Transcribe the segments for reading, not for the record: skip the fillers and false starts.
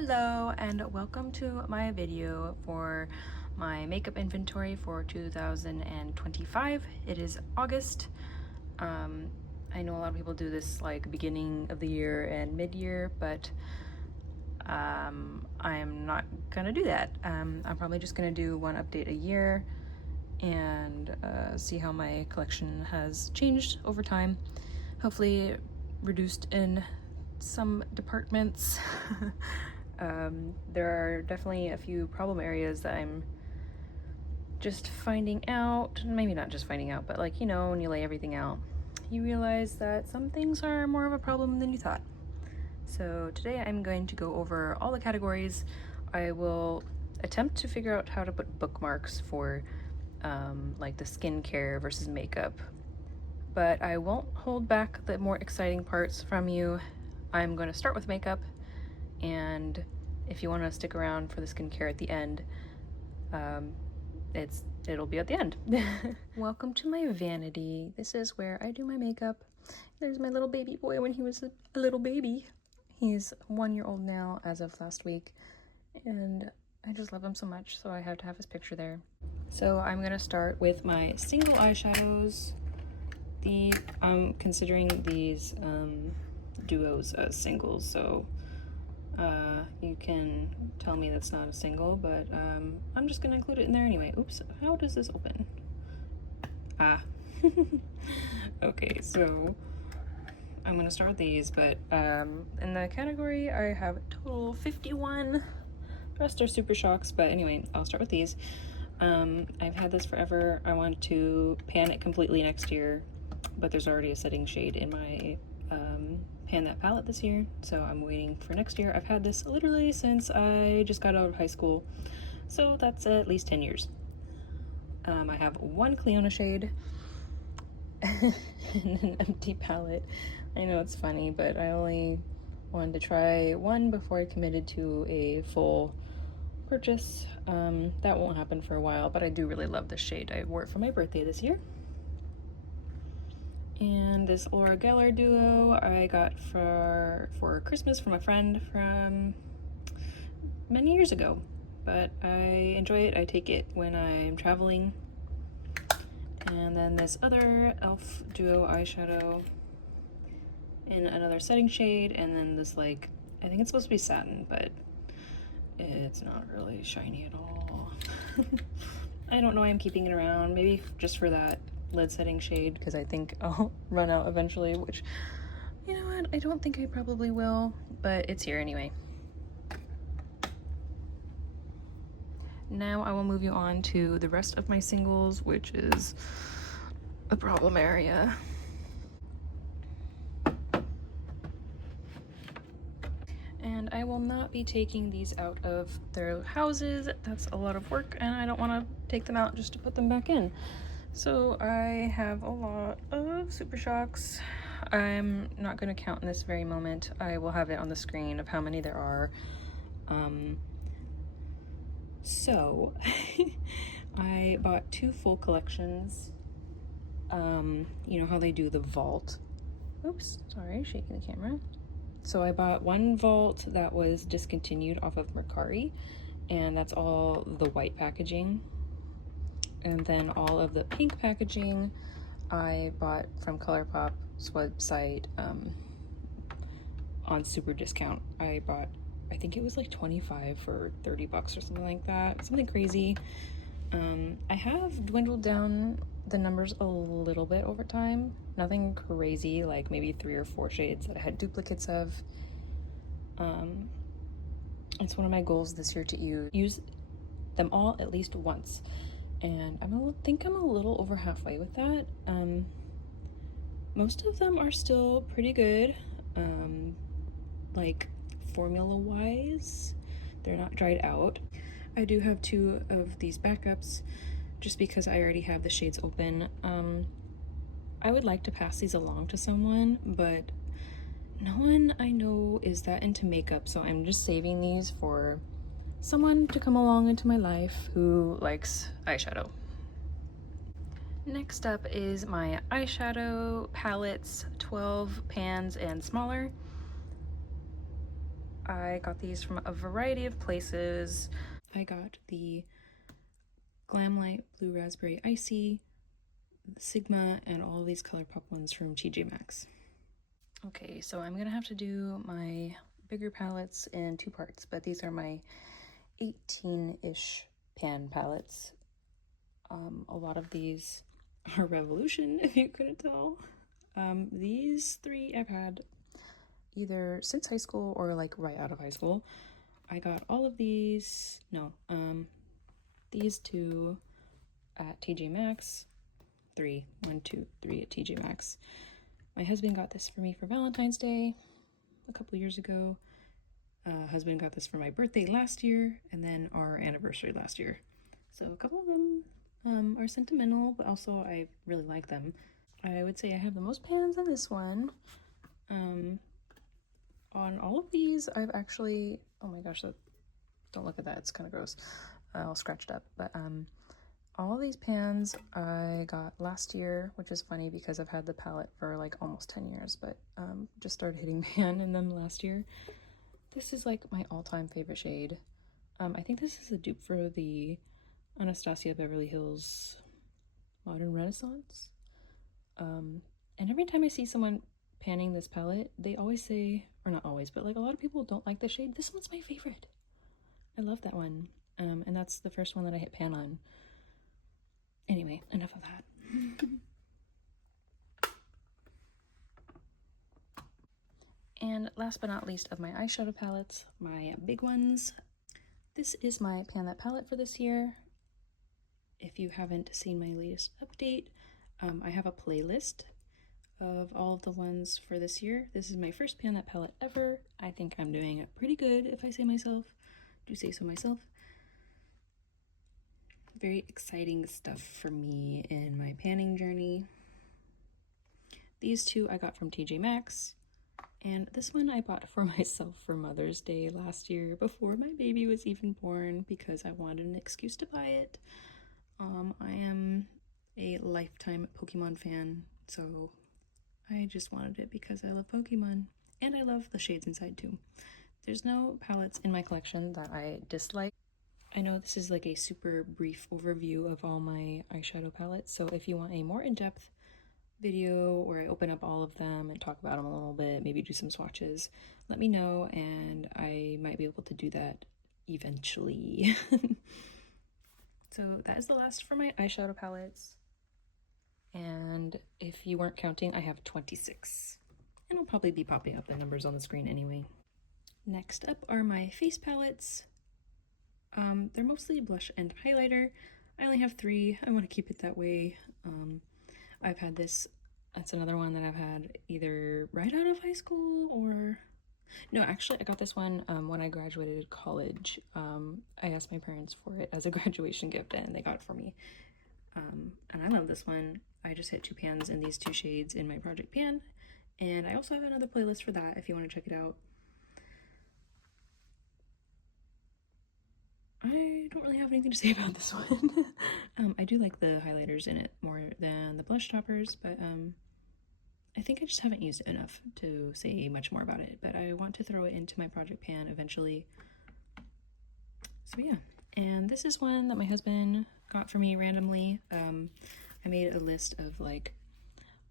Hello and welcome to my video for my makeup inventory for 2025. It is August. I know a lot of people do this like beginning of the year and mid-year, but I'm not gonna do that. I'm probably just gonna do one update a year and see how my collection has changed over time. Hopefully reduced in some departments. There are definitely a few problem areas that I'm just finding out, maybe not just finding out, but like, you know, when you lay everything out, you realize that some things are more of a problem than you thought. So today I'm going to go over all the categories. I will attempt to figure out how to put bookmarks for like the skincare versus makeup, but I won't hold back the more exciting parts from you. I'm going to start with makeup, and if you want to stick around for the skincare at the end, it'll be at the end. Welcome to my vanity. This is where I do my makeup. There's my little baby boy when he was a little baby. He's 1 year old now as of last week, and I just love him so much, so I have to have his picture there. So I'm gonna start with my single eyeshadows. I'm considering these duos as singles, so you can tell me that's not a single, but I'm just gonna include it in there anyway. Oops, how does this open? Ah. Okay, so I'm gonna start with these, but in the category I have total 51. The rest are super shocks, but anyway, I'll start with these. I've had this forever. I want to pan it completely next year, but there's already a setting shade in my pan that palette this year, so I'm waiting for next year. I've had this literally since I just got out of high school, so that's at least 10 years. I have one Cleona shade and an empty palette. I know it's funny, but I only wanted to try one before I committed to a full purchase. That won't happen for a while, but I do really love this shade. I wore it for my birthday this year. And this Laura Geller duo I got for Christmas from a friend from many years ago, but I enjoy it. I take it when I'm traveling. And then this other e.l.f. duo eyeshadow in another setting shade, and then this, like, I think it's supposed to be satin, but it's not really shiny at all. I don't know why I'm keeping it around. Maybe just for that lid setting shade, because I think I'll run out eventually, which, you know what, I don't think I probably will, but it's here anyway. Now I will move you on to the rest of my singles, which is a problem area. And I will not be taking these out of their houses. That's a lot of work, and I don't want to take them out just to put them back in. So I have a lot of Super Shocks. I'm not going to count in this very moment. I will have it on the screen of how many there are. So I bought 2 full collections. You know how they do the vault. Oops, sorry, shaking the camera. So I bought one vault that was discontinued off of Mercari, and that's all the white packaging. And then all of the pink packaging I bought from ColourPop's website on super discount. I bought, I think it was like 25 for 30 bucks or something like that, something crazy. I have dwindled down the numbers a little bit over time. Nothing crazy, like maybe 3 or 4 shades that I had duplicates of. It's one of my goals this year to use them all at least once, and I think I'm a little over halfway with that. Most of them are still pretty good, like formula wise. They're not dried out. I do have 2 of these backups just because I already have the shades open. I would like to pass these along to someone, but no one I know is that into makeup, so I'm just saving these for someone to come along into my life who likes eyeshadow. Next up is my eyeshadow palettes, 12 pans and smaller. I got these from a variety of places. I got the Glamlight Blue Raspberry Icy, Sigma, and all of these ColourPop ones from TJ Maxx. Okay, so I'm gonna have to do my bigger palettes in 2 parts, but these are my 18-ish pan palettes. A lot of these are Revolution, if you couldn't tell. These 3 I've had either since high school or like right out of high school. I got all of these, these 2 at TJ Maxx. 3, 1, 2, 3 at TJ Maxx. My husband got this for me for Valentine's Day a couple of years ago. Husband got this for my birthday last year, and then our anniversary last year. So a couple of them are sentimental, but also I really like them. I would say I have the most pans on this one. On all of these, I've actually, oh my gosh, don't look at that, it's kind of gross. All scratched up, but all of these pans I got last year, which is funny because I've had the palette for like almost 10 years, but just started hitting pan in them last year. This is like my all-time favorite shade. I think this is a dupe for the Anastasia Beverly Hills Modern Renaissance. And every time I see someone panning this palette, they always say, or not always, but like a lot of people don't like the shade. This one's my favorite. I love that one. And that's the first one that I hit pan on. Anyway, enough of that. And last but not least of my eyeshadow palettes, my big ones. This is my Pan That palette for this year. If you haven't seen my latest update, I have a playlist of all of the ones for this year. This is my first Pan That palette ever. I think I'm doing it pretty good if I say so myself. Very exciting stuff for me in my panning journey. These 2 I got from TJ Maxx. And this one I bought for myself for Mother's Day last year before my baby was even born because I wanted an excuse to buy it. I am a lifetime Pokemon fan, so I just wanted it because I love Pokemon and I love the shades inside too. There's no palettes in my collection that I dislike. I know this is like a super brief overview of all my eyeshadow palettes, so if you want a more in-depth video where I open up all of them and talk about them a little bit, maybe do some swatches, let me know and I might be able to do that eventually. So that is the last for my eyeshadow palettes. And if you weren't counting, I have 26. And I'll probably be popping up the numbers on the screen anyway. Next up are my face palettes. They're mostly blush and highlighter. I only have 3. I want to keep it that way. I've had this, that's another one that I've had either right out of high school or, no, actually I got this one when I graduated college. I asked my parents for it as a graduation gift and they got it for me. And I love this one. I just hit 2 pans in these 2 shades in my project pan. And I also have another playlist for that if you want to check it out. I don't really have anything to say about this one. I do like the highlighters in it more than the blush toppers, but I think I just haven't used it enough to say much more about it, but I want to throw it into my project pan eventually. So yeah, and this is one that my husband got for me randomly. I made a list of like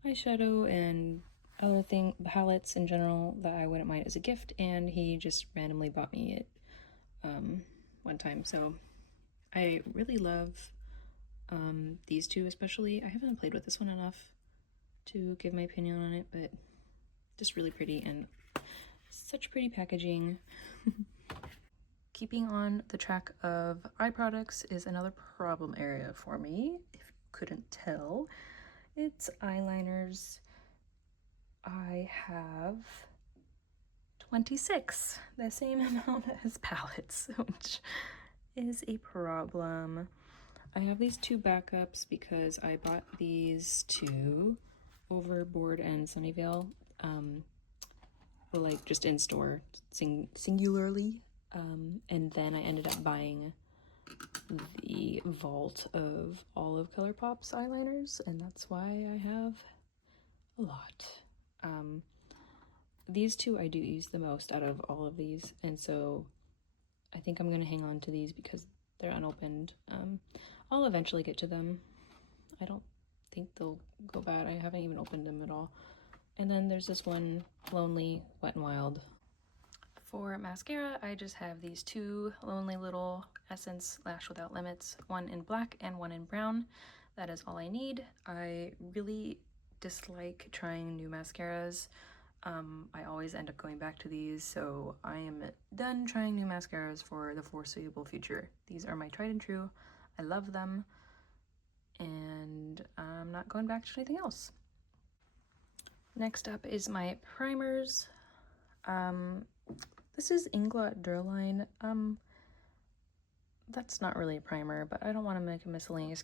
eyeshadow and other palettes in general that I wouldn't mind as a gift, and he just randomly bought me it one time. So I really love these 2 especially. I haven't played with this one enough to give my opinion on it, but just really pretty and such pretty packaging. Keeping on the track of eye products is another problem area for me, if you couldn't tell. It's eyeliners. I have 26, the same amount as palettes, which is a problem. I have these 2 backups because I bought these 2 Overboard and Sunnyvale, but like just in store singularly, and then I ended up buying the vault of all of ColourPop's eyeliners, and that's why I have a lot. these two I do use the most out of all of these, and so I think I'm gonna hang on to these because they're unopened. I'll eventually get to them. I don't think they'll go bad. I haven't even opened them at all. And then there's this one, Lonely, Wet n Wild. For mascara, I just have these two Lonely Little Essence Lash Without Limits, one in black and one in brown. That is all I need. I really dislike trying new mascaras. I always end up going back to these, so I am done trying new mascaras for the foreseeable future. These are my tried and true. I love them, and I'm not going back to anything else. Next up is my primers. This is Inglot Durline. That's not really a primer, but I don't want to make a miscellaneous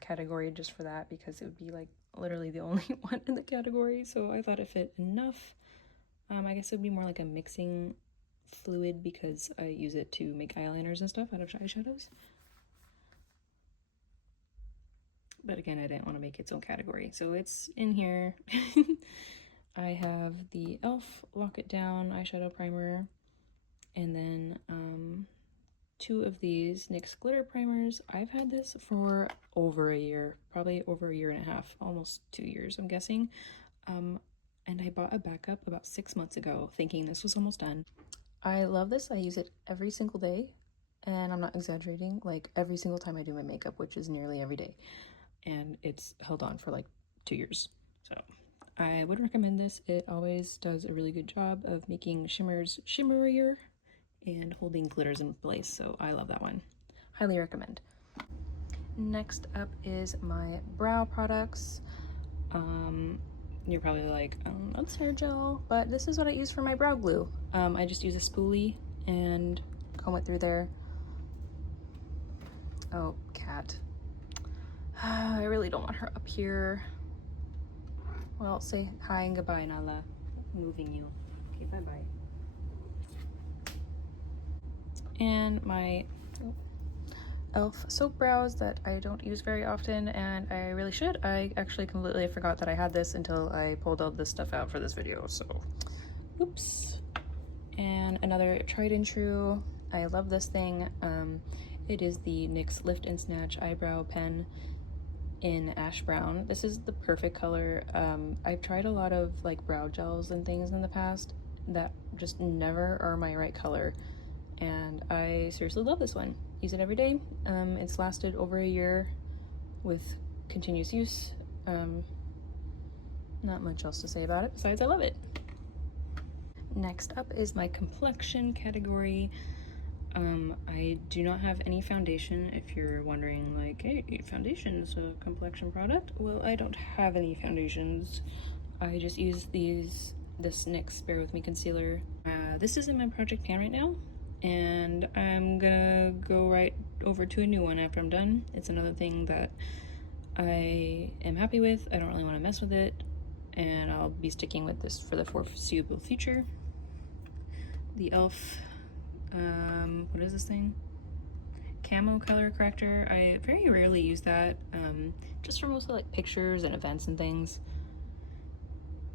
category just for that because it would be like literally the only one in the category, so I thought it fit enough. I guess it would be more like a mixing fluid because I use it to make eyeliners and stuff out of eyeshadows. But again, I didn't want to make its own category, so it's in here. I have the e.l.f. Lock It Down eyeshadow primer, and then two of these NYX glitter primers. I've had this for over a year, probably over a year and a half, almost 2 years, I'm guessing. And I bought a backup about 6 months ago thinking this was almost done. I love this. I use it every single day, and I'm not exaggerating, like every single time I do my makeup, which is nearly every day. And it's held on for like 2 years. So I would recommend this. It always does a really good job of making shimmers shimmerier and holding glitters in place, so I love that one. Highly recommend. Next up is my brow products. You're probably like, that's hair gel, but this is what I use for my brow glue. I just use a spoolie and comb it through there. Oh, cat. I really don't want her up here. Well, say hi and goodbye, Nala. Moving you. Okay, bye-bye. And my e.l.f. soap brows that I don't use very often, and I really should. I actually completely forgot that I had this until I pulled all this stuff out for this video, so oops. And another tried and true. I love this thing. It is the NYX Lift and Snatch eyebrow pen in ash brown. This is the perfect color. I've tried a lot of like brow gels and things in the past that just never are my right color, and I seriously love this one. Use it every day. It's lasted over a year with continuous use. Not much else to say about it besides I love it. Next up is my complexion category. I do not have any foundation, if you're wondering, like, hey, foundation is a complexion product. Well, I don't have any foundations. I just use this NYX Bear With Me concealer. This is in my project pan right now, and I'm gonna go right over to a new one after I'm done. It's another thing that I am happy with. I don't really want to mess with it, and I'll be sticking with this for the foreseeable future. The e.l.f. What is this thing? Camo color corrector. I very rarely use that, just for mostly like pictures and events and things.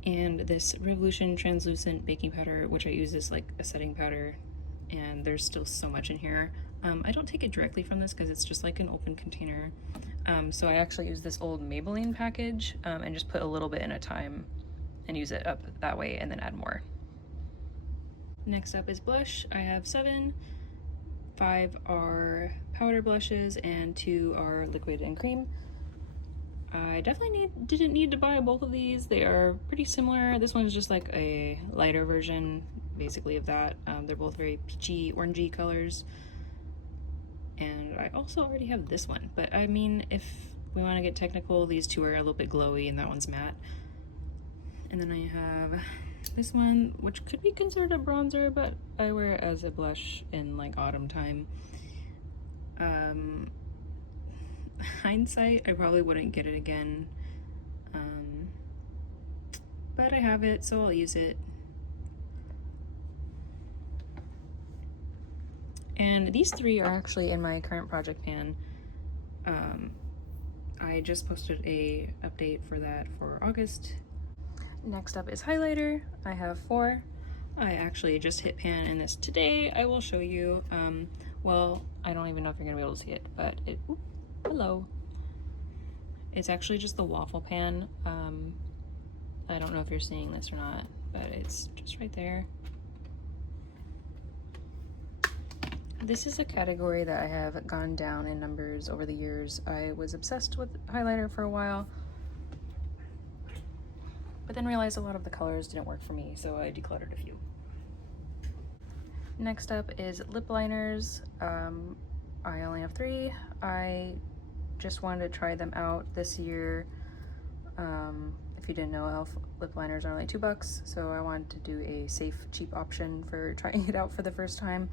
And this Revolution translucent baking powder, which I use as like a setting powder, and there's still so much in here. I don't take it directly from this because it's just like an open container. So I actually use this old Maybelline package and just put a little bit in a time and use it up that way and then add more. Next up is blush. I have 7. 5 are powder blushes and 2 are liquid and cream. I definitely didn't need to buy both of these. They are pretty similar. This one is just like a lighter version, basically, of that. They're both very peachy, orangey colors. And I also already have this one, but I mean, if we want to get technical, these two are a little bit glowy and that one's matte. And then I have this one, which could be considered a bronzer, but I wear it as a blush in like autumn time. Hindsight, I probably wouldn't get it again, but I have it, so I'll use it. And these 3 are actually in my current project pan. I just posted a update for that for August. Next up is highlighter. I have 4. I actually just hit pan in this today. I will show you. Well, I don't even know if you're gonna be able to see it, but hello. It's actually just the waffle pan. I don't know if you're seeing this or not, but it's just right there. This is a category that I have gone down in numbers over the years. I was obsessed with highlighter for a while, but then realized a lot of the colors didn't work for me, so I decluttered a few. Next up is lip liners. I only have 3. I just wanted to try them out this year. If you didn't know, e.l.f. lip liners are only $2, so I wanted to do a safe, cheap option for trying it out for the first time.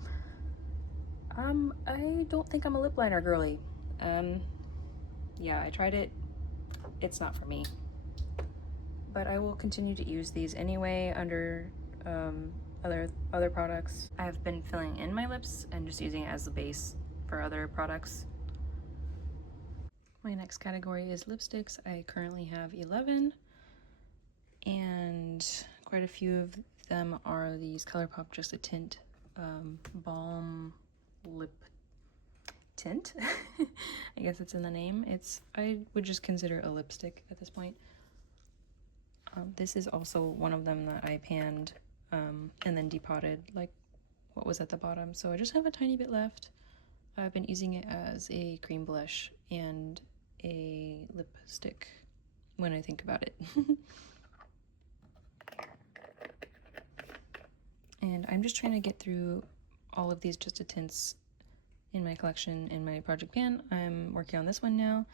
I don't think I'm a lip liner girly. Yeah, I tried it. It's not for me. But I will continue to use these anyway under other products. I have been filling in my lips and just using it as the base for other products. My next category is lipsticks. I currently have 11, and quite a few of them are these ColourPop Just a Tint balm lip tint. I guess it's in the name. I would just consider it a lipstick at this point. This is also one of them that I panned and then depotted like what was at the bottom, so I just have a tiny bit left. I've been using it as a cream blush and a lipstick when I think about it. And I'm just trying to get through all of these Just a Tints in my collection in my project pan. I'm working on this one now,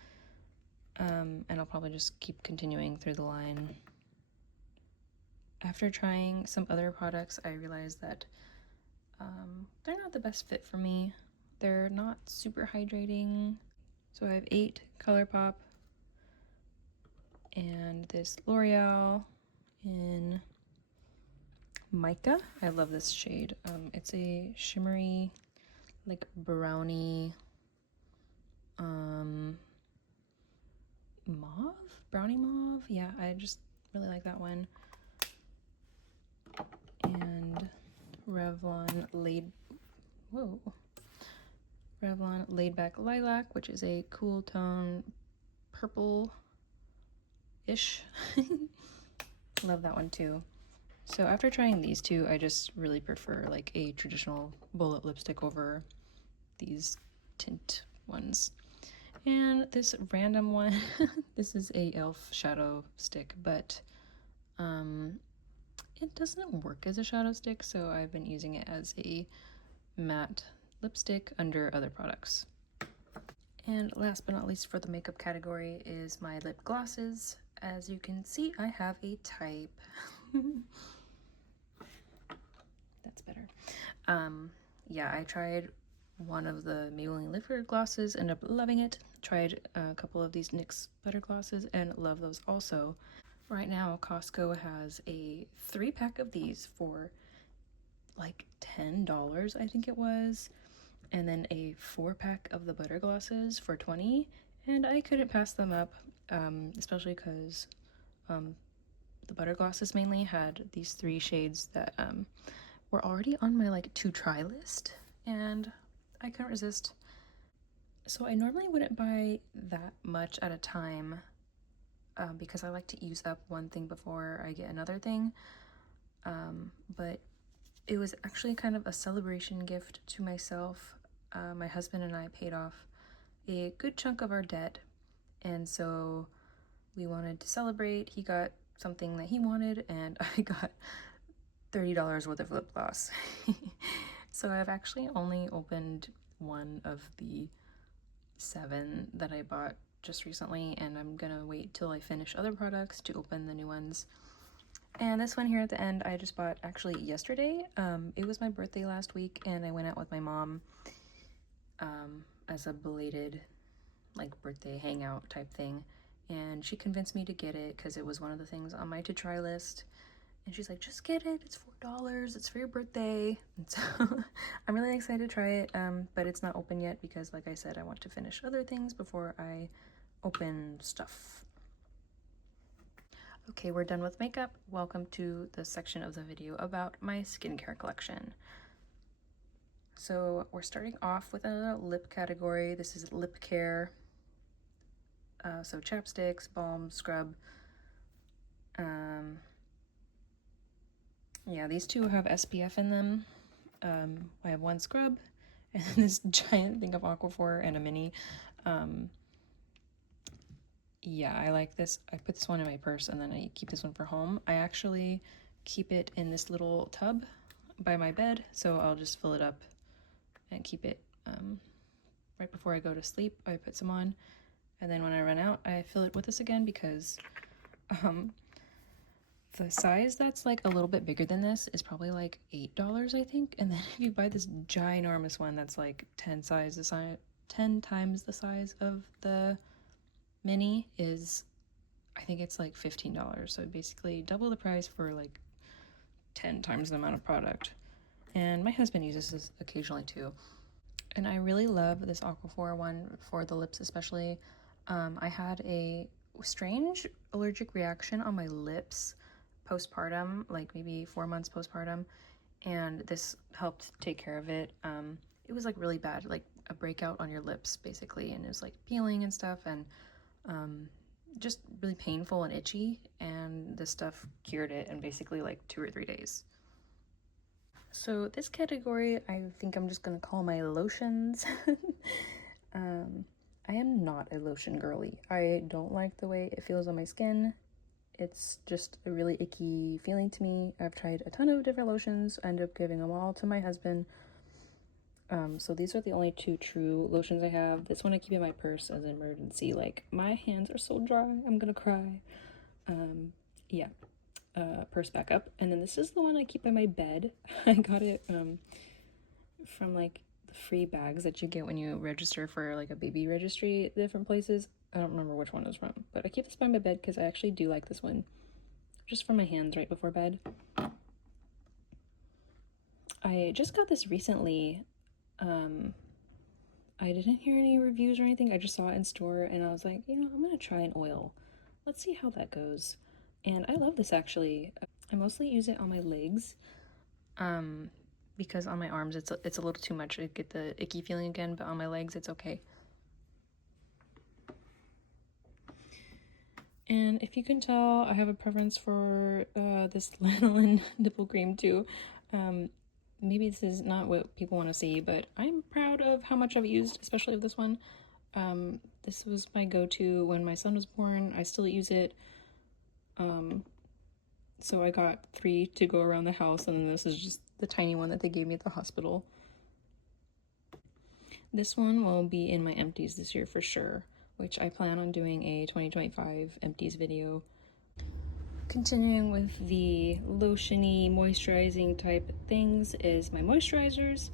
and I'll probably just keep continuing through the line. After trying some other products, I realized that they're not the best fit for me. They're not super hydrating. So I have 8 ColourPop and this L'Oreal in Mica. I love this shade. It's a shimmery, like brownie, mauve? Brownie mauve? Yeah, I just really like that one. And Revlon Laid Back Lilac, which is a cool tone purple-ish. Love that one too. So after trying these two, I just really prefer like a traditional bullet lipstick over these tint ones. And this random one, this is a e.l.f. shadow stick, but it doesn't work as a shadow stick, so I've been using it as a matte lipstick under other products. And last but not least for the makeup category is my lip glosses. As you can see, I have a type. That's better. Yeah, I tried one of the Maybelline Liquid glosses, ended up loving it. Tried a couple of these NYX butter glosses and love those also. Right now, Costco has a 3-pack of these for like $10, I think it was, and then a 4-pack of the butter glosses for $20, and I couldn't pass them up, especially because the butter glosses mainly had these 3 shades that were already on my like to try list, and I couldn't resist. So I normally wouldn't buy that much at a time because I like to use up one thing before I get another thing, but it was actually kind of a celebration gift to myself. My husband and I paid off a good chunk of our debt, and so we wanted to celebrate. He got something that he wanted, and I got $30 worth of lip gloss. So I've actually only opened one of the 7 that I bought just recently, and I'm gonna wait till I finish other products to open the new ones. And this one here at the end I just bought actually yesterday. It was my birthday last week, and I went out with my mom as a belated like birthday hangout type thing, and she convinced me to get it because it was one of the things on my to try list, and she's like, just get it, it's $4, it's for your birthday. And so I'm really excited to try it, but it's not open yet because, like I said, I want to finish other things before I open stuff. Okay, we're done with makeup. Welcome to the section of the video about my skincare collection. So we're starting off with a lip category. This is lip care. So chapsticks, balm, scrub. Yeah, these two have SPF in them. I have one scrub and this giant thing of Aquaphor and a mini. Yeah, I like this. I put this one in my purse and then I keep this one for home. I actually keep it in this little tub by my bed, so I'll just fill it up and keep it right before I go to sleep. I put some on, and then when I run out, I fill it with this again because the size that's like a little bit bigger than this is probably like $8, I think. And then if you buy this ginormous one that's like 10 times the size of the mini is, I think it's like $15. So basically double the price for like 10 times the amount of product. And my husband uses this occasionally too. And I really love this Aquaphor one for the lips especially. I had a strange allergic reaction on my lips postpartum, like maybe 4 months postpartum, and this helped take care of it. It was like really bad, like a breakout on your lips basically, and it was like peeling and stuff, and just really painful and itchy, and this stuff cured it in basically like 2 or 3 days. So this category, I think I'm just gonna call my lotions. I am not a lotion girly. I don't like the way it feels on my skin. It's just a really icky feeling to me. I've tried a ton of different lotions. I end up giving them all to my husband. So these are the only 2 true lotions I have. This one I keep in my purse as an emergency. Like, my hands are so dry, I'm gonna cry. Yeah. Purse back up. And then this is the one I keep by my bed. I got it from like the free bags that you get when you register for like a baby registry at different places. I don't remember which one it was from, but I keep this by my bed because I actually do like this one. Just for my hands right before bed. I just got this recently. I didn't hear any reviews or anything. I just saw it in store and I was like, you know, I'm gonna try an oil. Let's see how that goes. And I love this actually. I mostly use it on my legs. Because on my arms it's a little too much. I get the icky feeling again, but on my legs it's okay. And if you can tell, I have a preference for this lanolin nipple cream too. Maybe this is not what people want to see, but I'm proud of how much I've used, especially of this one. This was my go-to when my son was born. I still use it. So I got 3 to go around the house, and then this is just the tiny one that they gave me at the hospital. This one will be in my empties this year for sure, which I plan on doing a 2025 empties video. Continuing with the lotiony, moisturizing type things is my moisturizers.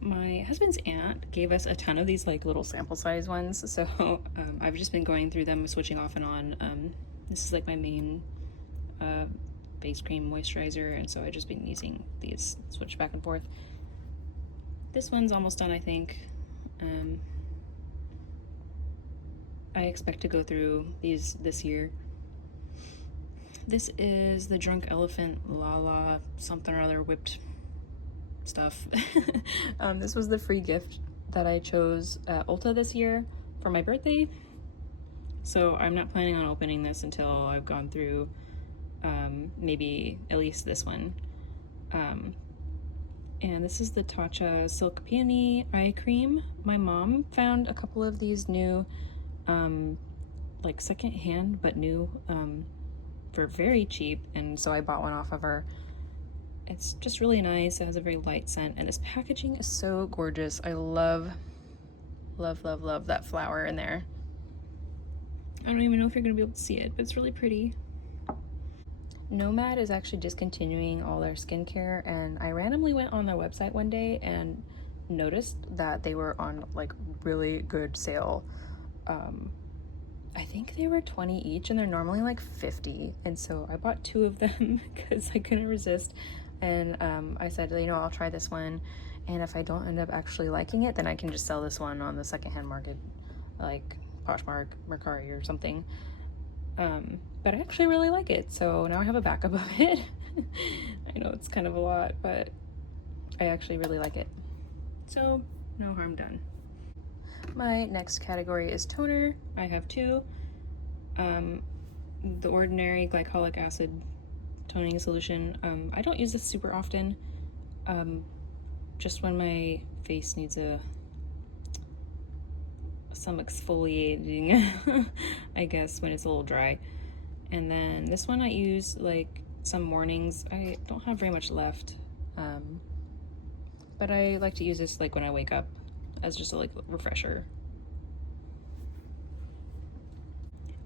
My husband's aunt gave us a ton of these like little sample size ones, so I've just been going through them, switching off and on. This is like my main face cream moisturizer, and so I've just been using these, switch back and forth. This one's almost done, I think. I expect to go through these this year. This is the Drunk Elephant Lala something or other whipped stuff. This was the free gift that I chose at Ulta this year for my birthday. So I'm not planning on opening this until I've gone through maybe at least this one. And this is the Tatcha Silk Peony Eye Cream. My mom found a couple of these new, like second-hand but new, for very cheap, and so I bought one off of her. It's just really nice. It has a very light scent, and this packaging is so gorgeous. I love, love, love, love that flower in there. I don't even know if you're gonna be able to see it, but it's really pretty. Nomad is actually discontinuing all their skincare, and I randomly went on their website one day and noticed that they were on like really good sale. I think they were 20 each, and they're normally like 50, and so I bought 2 of them because I couldn't resist. And I said, you know, I'll try this one, and if I don't end up actually liking it, then I can just sell this one on the secondhand market, like Poshmark, Mercari, or something. But I actually really like it, so now I have a backup of it. I know it's kind of a lot, but I actually really like it. So, no harm done. My next category is toner. I have two. The ordinary glycolic acid toning solution. I don't use this super often, just when my face needs some exfoliating, I guess, when it's a little dry. And then this one I use like some mornings. I don't have very much left, but I like to use this like when I wake up as just a like refresher.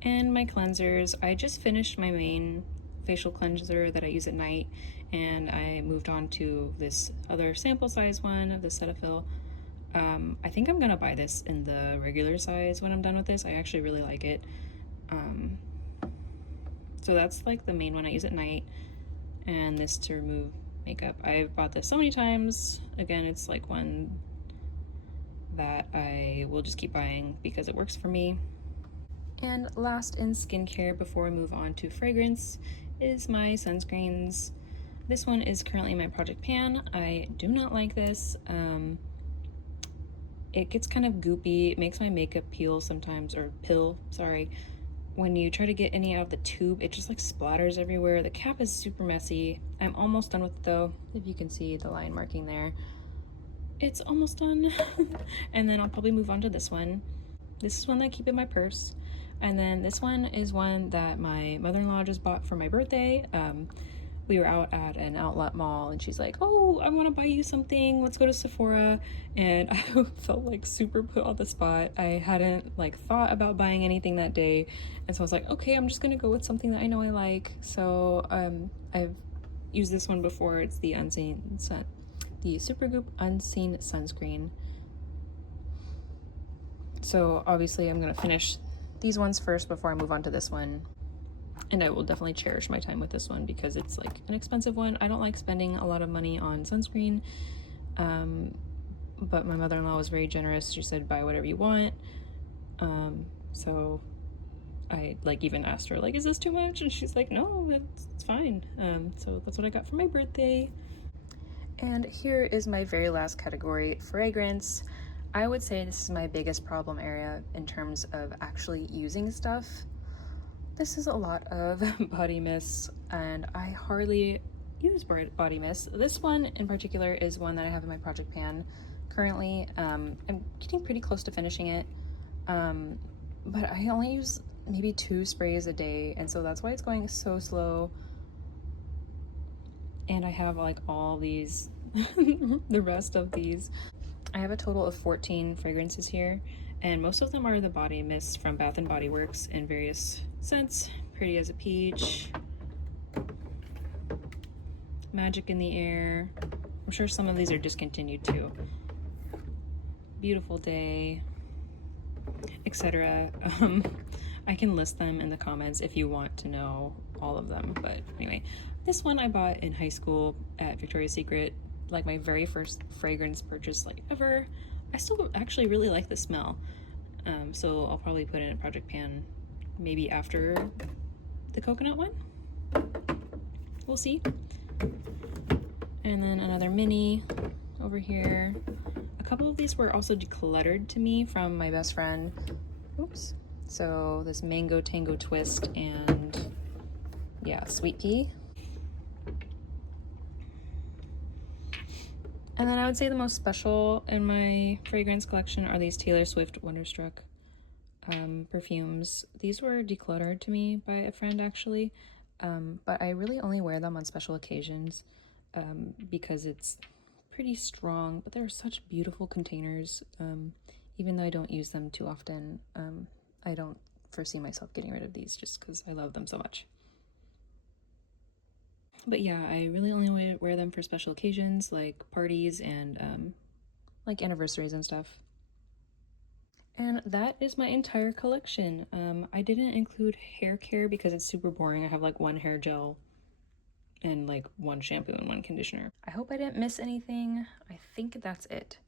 And my cleansers, I just finished my main facial cleanser that I use at night, and I moved on to this other sample size one of the Cetaphil. I think I'm gonna buy this in the regular size when I'm done with this. I actually really like it. So that's like the main one I use at night, and this to remove makeup. I've bought this so many times. Again, it's like one that I will just keep buying because it works for me. And last in skincare before we move on to fragrance is my sunscreens. This one is currently my Project Pan. I do not like this. It gets kind of goopy. It makes my makeup peel sometimes, or pill, sorry. When you try to get any out of the tube, it just like splatters everywhere. The cap is super messy. I'm almost done with it though. If you can see the line marking there. It's almost done. And then I'll probably move on to this one. This is one that I keep in my purse. And then this one is one that my mother-in-law just bought for my birthday. We were out at an outlet mall and she's like, oh, I want to buy you something. Let's go to Sephora. And I felt like super put on the spot. I hadn't like thought about buying anything that day. And so I was like, okay, I'm just going to go with something that I know I like. So I've used this one before. It's the Supergoop Unseen Sunscreen. So obviously I'm going to finish these ones first before I move on to this one. And I will definitely cherish my time with this one because it's like an expensive one. I don't like spending a lot of money on sunscreen, but my mother-in-law was very generous. She said, buy whatever you want. So I like even asked her, like, is this too much? And she's like, no, it's fine. So that's what I got for my birthday. And here is my very last category, fragrance. I would say this is my biggest problem area in terms of actually using stuff. This is a lot of body mists, and I hardly use body mist. This one in particular is one that I have in my Project Pan currently. I'm getting pretty close to finishing it, but I only use maybe 2 sprays a day, and so that's why it's going so slow. And I have like all these, the rest of these. I have a total of 14 fragrances here, and most of them are the body mists from Bath & Body Works in various scents. Pretty as a Peach, Magic in the Air. I'm sure some of these are discontinued too. Beautiful Day, etc. I can list them in the comments if you want to know all of them, but anyway, this one I bought in high school at Victoria's Secret, like my very first fragrance purchase like ever. I still actually really like the smell, so I'll probably put it in a Project Pan maybe after the coconut one. We'll see. And then another mini over here. A couple of these were also decluttered to me from my best friend. Oops. So this Mango Tango Twist and yeah, Sweet Pea. And then I would say the most special in my fragrance collection are these Taylor Swift Wonderstruck perfumes. These were decluttered to me by a friend actually, but I really only wear them on special occasions because it's pretty strong, but they're such beautiful containers. Even though I don't use them too often, I don't foresee myself getting rid of these just because I love them so much. But yeah, I really only wear them for special occasions like parties and like anniversaries and stuff. And that is my entire collection. I didn't include hair care because it's super boring. I have like one hair gel and like one shampoo and one conditioner. I hope I didn't miss anything. I think that's it.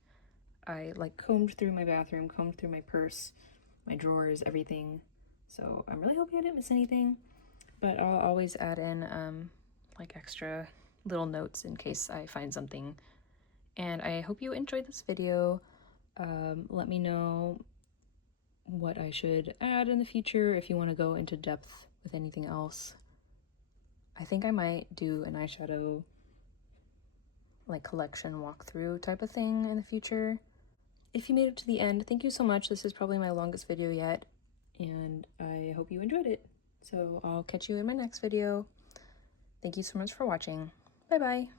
I like combed through my bathroom, combed through my purse, my drawers, everything. So I'm really hoping I didn't miss anything, but I'll always add in like extra little notes in case I find something. And I hope you enjoyed this video. Let me know what I should add in the future if you want to go into depth with anything else. I think I might do an eyeshadow like collection walkthrough type of thing in the future. If you made it to the end, thank you so much. This is probably my longest video yet, and I hope you enjoyed it. So I'll catch you in my next video. Thank you so much for watching. Bye bye.